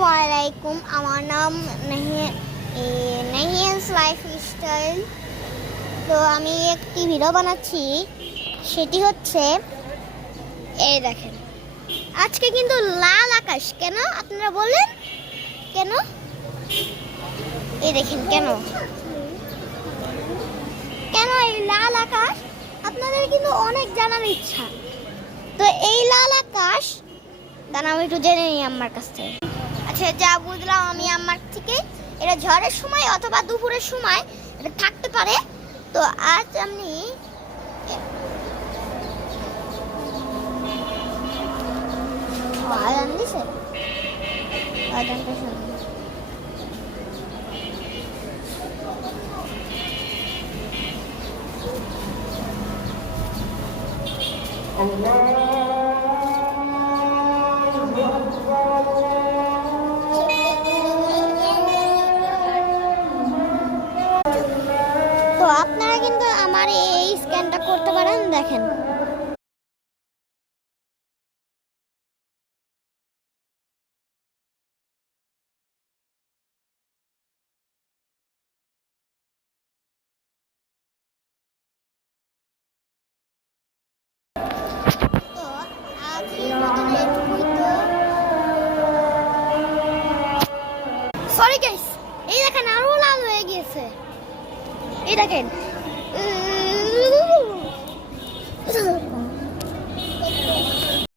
আসসালামু আলাইকুম। আমার নাম নাহিয়ানস লাইফস্টাইল। তো আমি একটি ভিডিও বানাচ্ছি, সেটি হচ্ছে এই দেখেন। আজকে কিন্তু লাল আকাশ, কেন আপনারা বলেন? কেন? এই দেখেন কেন কেন এই লাল আকাশ আপনাদের কিন্তু অনেক জানার ইচ্ছা। তো এই লাল আকাশ দাঁড়া আমি একটু জেনে নিই আম্মার কাছ থেকে। আচ্ছা, যা বুঝলাম আমি আম্মার থেকে, এটা ঝড়ের সময় অথবা দুপুরের সময় এটা থাকতে পারে। তো আজ আমি আজান দিছে, আজানটা শুনুন। তো আপনারা কিন্তু আমার এই স্ক্যানটা করতে পারেন, দেখেন। তো আজকের মতন এটুকুই। তো সরি গাইস, এই দেখেন আরো লাল হয়ে গিয়েছে। এই দেখেন